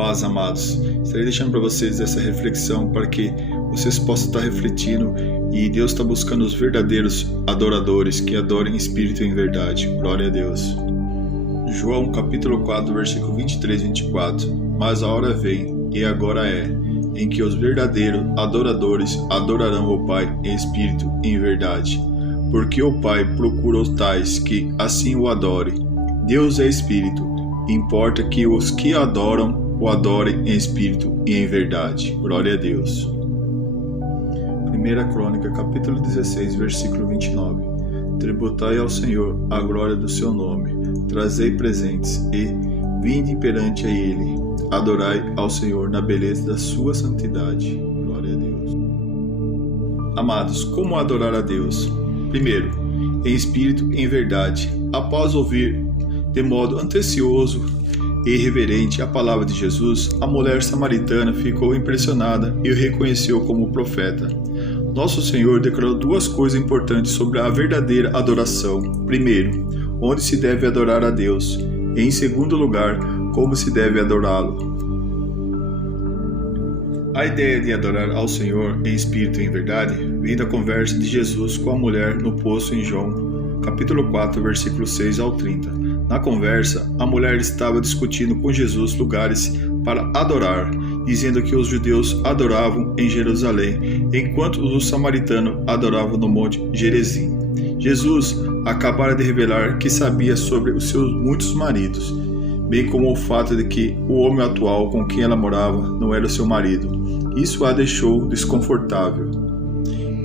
Paz, amados. Estarei deixando para vocês essa reflexão para que vocês possam estar refletindo e Deus está buscando os verdadeiros adoradores que adorem em espírito e em verdade. Glória a Deus. João capítulo 4, versículo 23 e 24. Mas a hora vem, e agora é, em que os verdadeiros adoradores adorarão o Pai em espírito e em verdade, porque o Pai procura os tais que assim o adorem. Deus é espírito, importa que os que adoram o adorem em espírito e em verdade. Glória a Deus. 1 Crônica, capítulo 16, versículo 29. Tributai ao Senhor a glória do seu nome, trazei presentes e vinde perante a Ele. Adorai ao Senhor na beleza da sua santidade. Glória a Deus. Amados, como adorar a Deus? Primeiro, em espírito e em verdade. Após ouvir de modo atencioso e reverente a palavra de Jesus, a mulher samaritana ficou impressionada e o reconheceu como profeta. Nosso Senhor declarou duas coisas importantes sobre a verdadeira adoração. Primeiro, onde se deve adorar a Deus, e em segundo lugar, como se deve adorá-lo. A ideia de adorar ao Senhor em espírito e em verdade vem da conversa de Jesus com a mulher no poço em João, capítulo 4, versículo 6 ao 30. Na conversa, a mulher estava discutindo com Jesus lugares para adorar, dizendo que os judeus adoravam em Jerusalém, enquanto os samaritanos adoravam no monte Gerizim. Jesus acabara de revelar que sabia sobre os seus muitos maridos, bem como o fato de que o homem atual com quem ela morava não era seu marido. Isso a deixou desconfortável.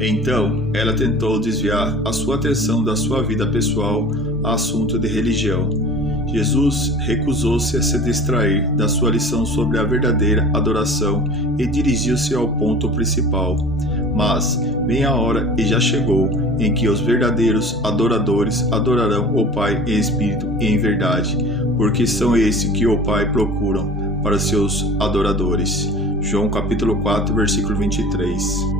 Então, ela tentou desviar a sua atenção da sua vida pessoal a assunto de religião. Jesus recusou-se a se distrair da sua lição sobre a verdadeira adoração e dirigiu-se ao ponto principal. Mas vem a hora, e já chegou, em que os verdadeiros adoradores adorarão o Pai em espírito e em verdade, porque são esses que o Pai procuram para seus adoradores. João capítulo 4, versículo 23.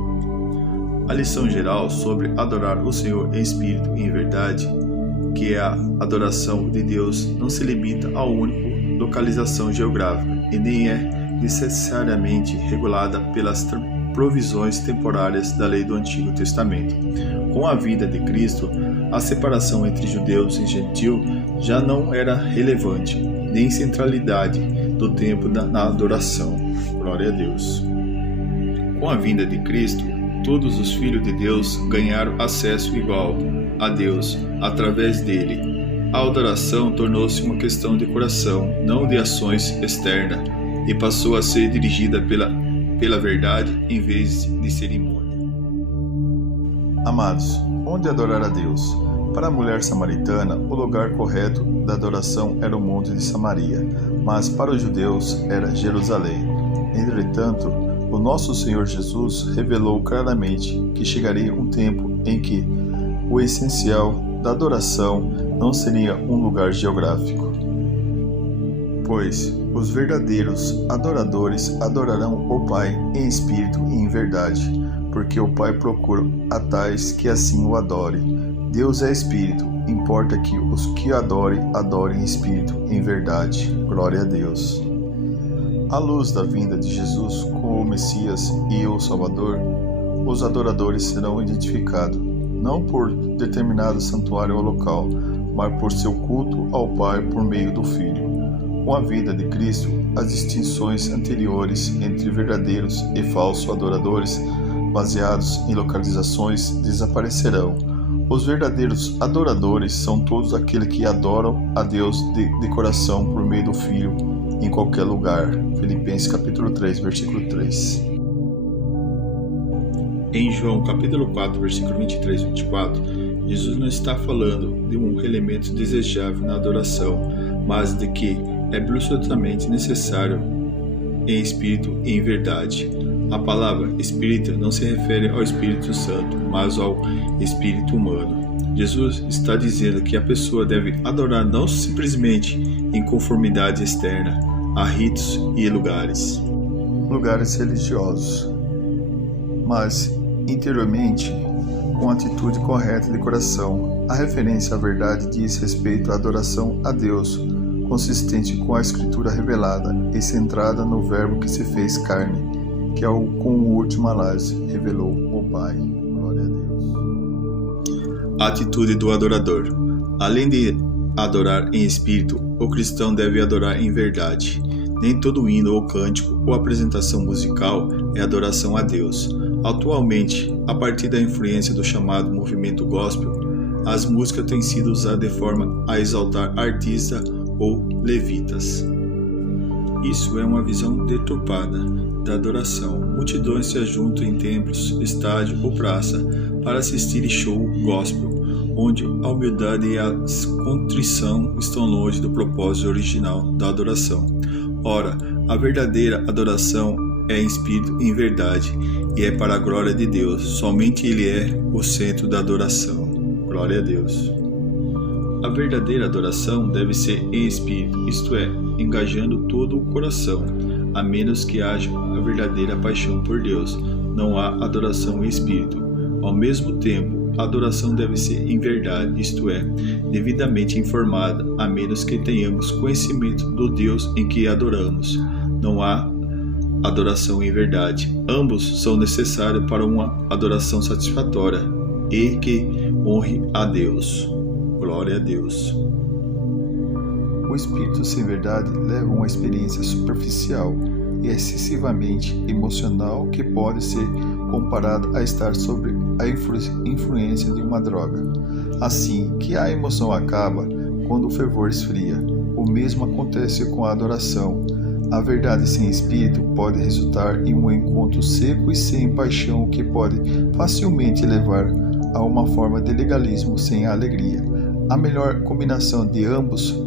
A lição geral sobre adorar o Senhor em espírito e em verdade, que é a adoração de Deus, não se limita a uma única localização geográfica e nem é necessariamente regulada pelas provisões temporárias da lei do Antigo Testamento. Com a vinda de Cristo, a separação entre judeus e gentios já não era relevante, nem centralidade do tempo na adoração. Glória a Deus. Com a vinda de Cristo, todos os filhos de Deus ganharam acesso igual a Deus através dele. A adoração tornou-se uma questão de coração, não de ações externas, e passou a ser dirigida pela verdade em vez de cerimônia. Amados, onde adorar a Deus? Para a mulher samaritana, o lugar correto da adoração era o Monte de Samaria, mas para os judeus era Jerusalém. Entretanto, o nosso Senhor Jesus revelou claramente que chegaria um tempo em que o essencial da adoração não seria um lugar geográfico, pois os verdadeiros adoradores adorarão o Pai em espírito e em verdade, porque o Pai procura a tais que assim o adorem. Deus é espírito, importa que os que adorem em espírito e em verdade. Glória a Deus. À luz da vinda de Jesus como o Messias e o Salvador, os adoradores serão identificados, não por determinado santuário ou local, mas por seu culto ao Pai por meio do Filho. Com a vinda de Cristo, as distinções anteriores entre verdadeiros e falsos adoradores, baseados em localizações, desaparecerão. Os verdadeiros adoradores são todos aqueles que adoram a Deus de coração por meio do Filho, em qualquer lugar. Filipenses capítulo 3, versículo 3. Em João capítulo 4, versículo 23 e 24, Jesus não está falando de um elemento desejável na adoração, mas de que é absolutamente necessário em espírito e em verdade. A palavra espírito não se refere ao Espírito Santo, mas ao espírito humano. Jesus está dizendo que a pessoa deve adorar não simplesmente em conformidade externa a ritos e lugares religiosos, mas interiormente com atitude correta de coração. A referência à verdade diz respeito à adoração a Deus consistente com a Escritura revelada e centrada no Verbo que se fez carne, que com o último análise revelou o Pai. Glória a Deus. A atitude do adorador. Além de adorar em espírito, o cristão deve adorar em verdade. Nem todo hino ou cântico ou apresentação musical é adoração a Deus. Atualmente, a partir da influência do chamado movimento gospel, as músicas têm sido usadas de forma a exaltar artistas ou levitas. Isso é uma visão deturpada da adoração. Multidões se ajuntam em templos, estádio ou praça para assistir show gospel, onde a humildade e a contrição estão longe do propósito original da adoração. Ora, a verdadeira adoração é em espírito e em verdade, e é para a glória de Deus. Somente Ele é o centro da adoração. Glória a Deus. A verdadeira adoração deve ser em espírito, isto é, engajando todo o coração, a menos que haja a verdadeira paixão por Deus. Não há adoração em espírito. Ao mesmo tempo, a adoração deve ser em verdade, isto é, devidamente informada, a menos que tenhamos conhecimento do Deus em que adoramos. Não há adoração em verdade. Ambos são necessários para uma adoração satisfatória e que honre a Deus. Glória a Deus. O espírito sem verdade leva a uma experiência superficial e excessivamente emocional que pode ser comparada a estar sob a influência de uma droga. Assim que a emoção acaba quando o fervor esfria. O mesmo acontece com a adoração. A verdade sem espírito pode resultar em um encontro seco e sem paixão que pode facilmente levar a uma forma de legalismo sem a alegria. A melhor combinação de ambos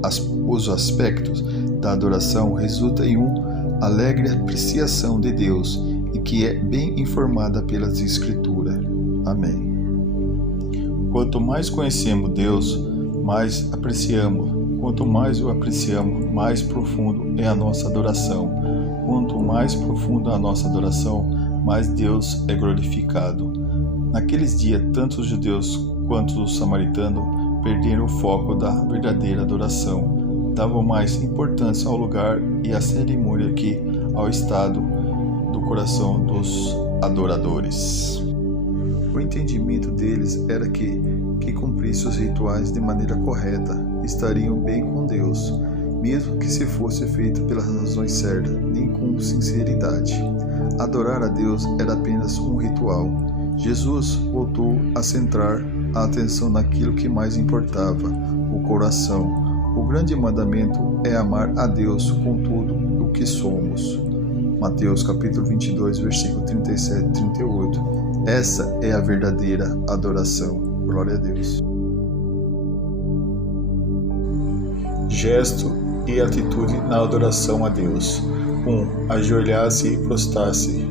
os aspectos da adoração resulta em uma alegre apreciação de Deus e que é bem informada pelas Escrituras. Amém. Quanto mais conhecemos Deus, mais apreciamos. Quanto mais o apreciamos, mais profundo é a nossa adoração. Quanto mais profunda a nossa adoração, mais Deus é glorificado. Naqueles dias, tanto os judeus quanto os samaritanos perderam o foco da verdadeira adoração. Davam mais importância ao lugar e à cerimônia que ao estado do coração dos adoradores. O entendimento deles era que cumprisse os rituais de maneira correta estariam bem com Deus, mesmo que se fosse feito pelas razões certas, nem com sinceridade. Adorar a Deus era apenas um ritual. Jesus voltou a centrar a atenção naquilo que mais importava, o coração. O grande mandamento é amar a Deus com tudo o que somos. Mateus capítulo 22, versículo 37 e 38. Essa é a verdadeira adoração. Glória a Deus. Gesto e atitude na adoração a Deus. 1. Ajoelhar-se e prostrar-se.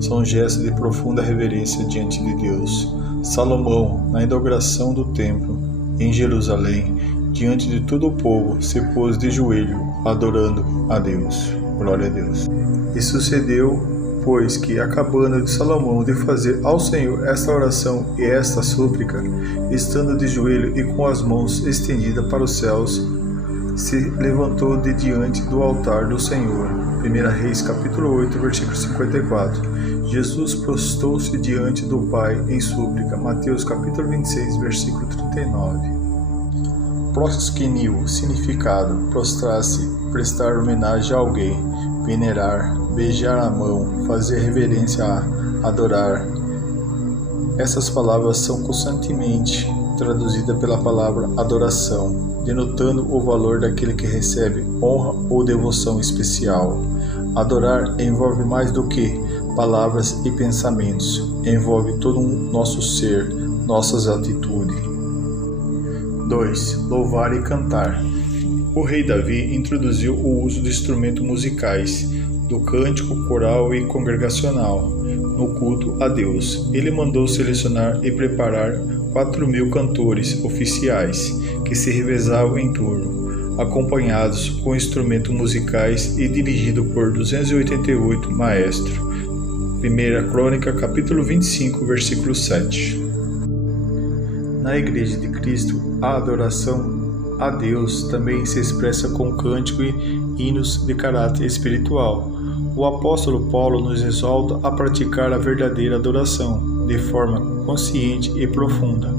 São gestos de profunda reverência diante de Deus. Salomão, na inauguração do templo em Jerusalém, diante de todo o povo, se pôs de joelho, adorando a Deus. Glória a Deus. E sucedeu, pois que, acabando de Salomão de fazer ao Senhor esta oração e esta súplica, estando de joelho e com as mãos estendidas para os céus, se levantou de diante do altar do Senhor. 1 Reis capítulo 8, versículo 54. Jesus prostou-se diante do Pai em súplica. Mateus capítulo 26, versículo 39. Prosquenio, significado: prostrar-se, prestar homenagem a alguém, venerar, beijar a mão, fazer reverência a, adorar. Essas palavras são constantemente traduzidas pela palavra adoração, denotando o valor daquele que recebe honra ou devoção especial. Adorar envolve mais do que palavras e pensamentos, envolve todo o nosso ser, nossas atitudes. 2. Louvar e cantar. O rei Davi introduziu o uso de instrumentos musicais, do cântico coral e congregacional, no culto a Deus. Ele mandou selecionar e preparar 4.000 cantores oficiais, que se revezavam em turno, acompanhados com instrumentos musicais e dirigido por 288 maestros. 1 Crônica, capítulo 25, versículo 7. Na Igreja de Cristo, a adoração a Deus também se expressa com cântico e hinos de caráter espiritual. O apóstolo Paulo nos exalta a praticar a verdadeira adoração, de forma consciente e profunda.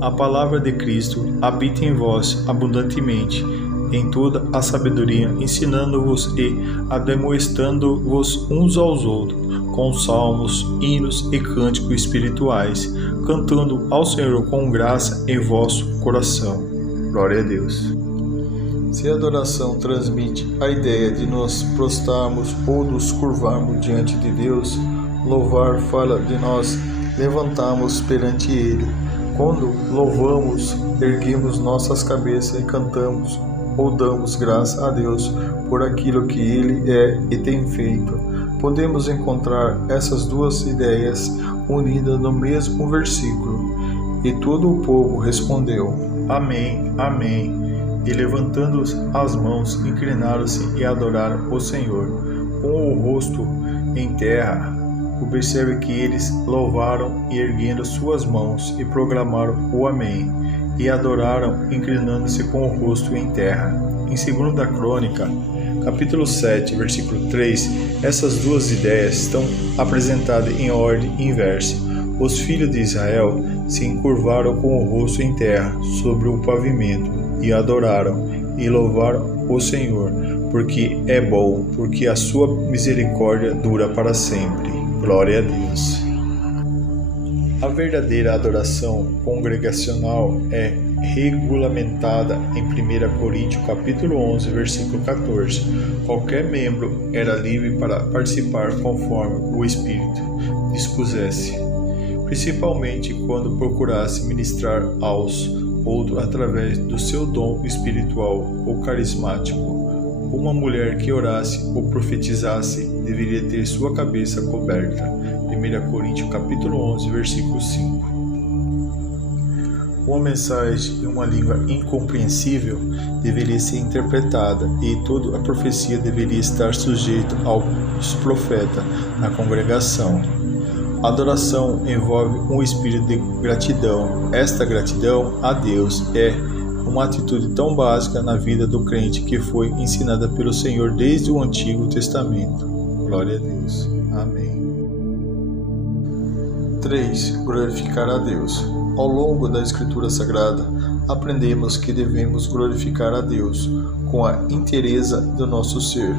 A palavra de Cristo habita em vós abundantemente, em toda a sabedoria, ensinando-vos e admoestando-vos uns aos outros, com salmos, hinos e cânticos espirituais, cantando ao Senhor com graça em vosso coração. Glória a Deus. Se a adoração transmite a ideia de nos prostrarmos ou nos curvarmos diante de Deus, louvar fala de nós levantarmos perante Ele. Quando louvamos, erguemos nossas cabeças e cantamos ou damos graça a Deus por aquilo que Ele é e tem feito. Podemos encontrar essas duas ideias unidas no mesmo versículo. E todo o povo respondeu: Amém, Amém. E levantando as mãos, inclinaram-se e adoraram o Senhor. Com o rosto em terra, observe que eles louvaram e erguendo suas mãos e proclamaram o Amém. E adoraram, inclinando-se com o rosto em terra. Em 2 Crônica, capítulo 7, versículo 3, essas duas ideias estão apresentadas em ordem inversa. Os filhos de Israel se encurvaram com o rosto em terra sobre o pavimento e adoraram e louvaram o Senhor, porque é bom, porque a sua misericórdia dura para sempre. Glória a Deus. A verdadeira adoração congregacional é regulamentada em 1 Coríntios capítulo 11, versículo 14. Qualquer membro era livre para participar conforme o Espírito dispusesse, principalmente quando procurasse ministrar aos outros através do seu dom espiritual ou carismático. Uma mulher que orasse ou profetizasse deveria ter sua cabeça coberta. 1 Coríntios capítulo 11, versículo 5. Uma mensagem em uma língua incompreensível deveria ser interpretada e toda a profecia deveria estar sujeita aos profetas na congregação. A adoração envolve um espírito de gratidão. Esta gratidão a Deus é uma atitude tão básica na vida do crente que foi ensinada pelo Senhor desde o Antigo Testamento. Glória a Deus. Amém. 3. Glorificar a Deus. Ao longo da Escritura Sagrada, aprendemos que devemos glorificar a Deus com a inteireza do nosso ser.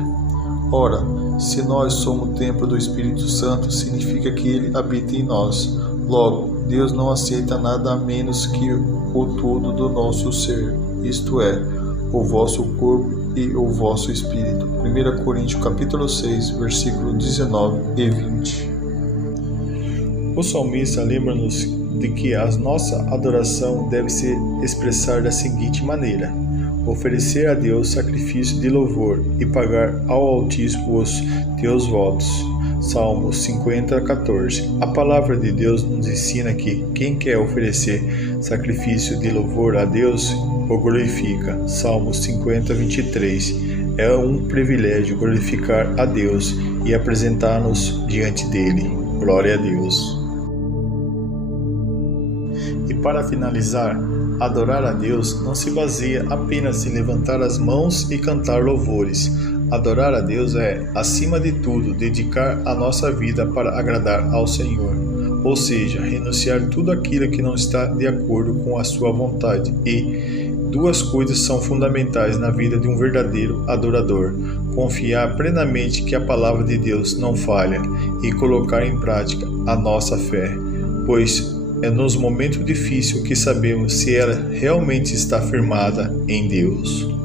Ora, se nós somos o templo do Espírito Santo, significa que Ele habita em nós. Logo, Deus não aceita nada a menos que o todo do nosso ser, isto é, o vosso corpo e o vosso espírito. 1 Coríntios capítulo 6, versículo 19 e 20. O salmista lembra-nos de que a nossa adoração deve se expressar da seguinte maneira: oferecer a Deus sacrifício de louvor e pagar ao Altíssimo os teus votos. Salmos 50, 14. A palavra de Deus nos ensina que quem quer oferecer sacrifício de louvor a Deus o glorifica. Salmos 50, 23. É um privilégio glorificar a Deus e apresentar-nos diante dele. Glória a Deus. E para finalizar, adorar a Deus não se baseia apenas em levantar as mãos e cantar louvores. Adorar a Deus é, acima de tudo, dedicar a nossa vida para agradar ao Senhor, ou seja, renunciar tudo aquilo que não está de acordo com a sua vontade. E duas coisas são fundamentais na vida de um verdadeiro adorador: confiar plenamente que a palavra de Deus não falha e colocar em prática a nossa fé, pois é nos momentos difíceis que sabemos se ela realmente está firmada em Deus.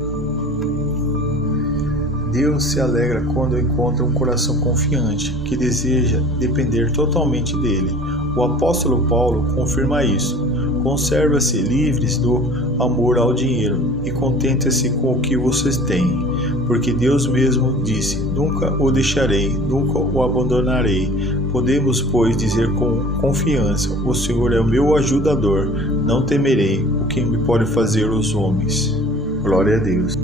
Deus se alegra quando encontra um coração confiante, que deseja depender totalmente dele. O apóstolo Paulo confirma isso. Conserva-se livres do amor ao dinheiro e contenta-se com o que vocês têm, porque Deus mesmo disse: nunca o deixarei, nunca o abandonarei. Podemos, pois, dizer com confiança: o Senhor é o meu ajudador, não temerei o que me pode fazer os homens. Glória a Deus.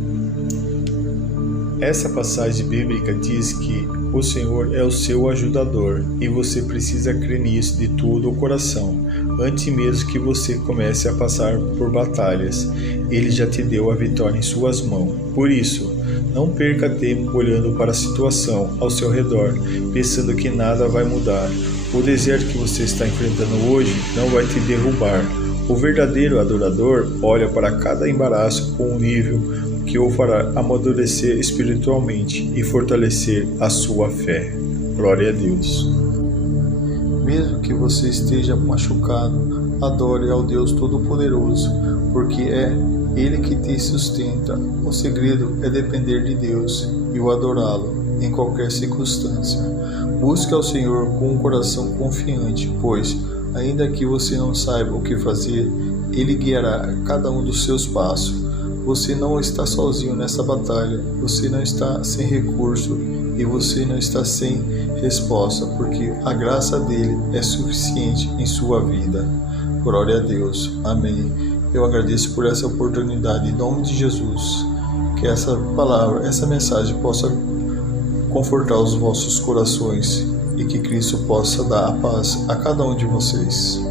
Essa passagem bíblica diz que O Senhor é o seu ajudador e você precisa crer nisso de todo o coração, antes mesmo que você comece a passar por batalhas. Ele já te deu a vitória em suas mãos. Por isso, não perca tempo olhando para a situação ao seu redor, pensando que nada vai mudar. O deserto que você está enfrentando hoje não vai te derrubar. O verdadeiro adorador olha para cada embaraço com um nível que o fará amadurecer espiritualmente e fortalecer a sua fé. Glória a Deus. Mesmo que você esteja machucado, adore ao Deus Todo-Poderoso, porque é Ele que te sustenta. O segredo é depender de Deus e o adorá-lo em qualquer circunstância. Busque ao Senhor com um coração confiante, pois, ainda que você não saiba o que fazer, Ele guiará cada um dos seus passos. Você não está sozinho nessa batalha, você não está sem recurso e você não está sem resposta, porque a graça dele é suficiente em sua vida. Glória a Deus. Amém. Eu agradeço por essa oportunidade, em nome de Jesus. Que essa palavra, essa mensagem possa confortar os vossos corações e que Cristo possa dar a paz a cada um de vocês.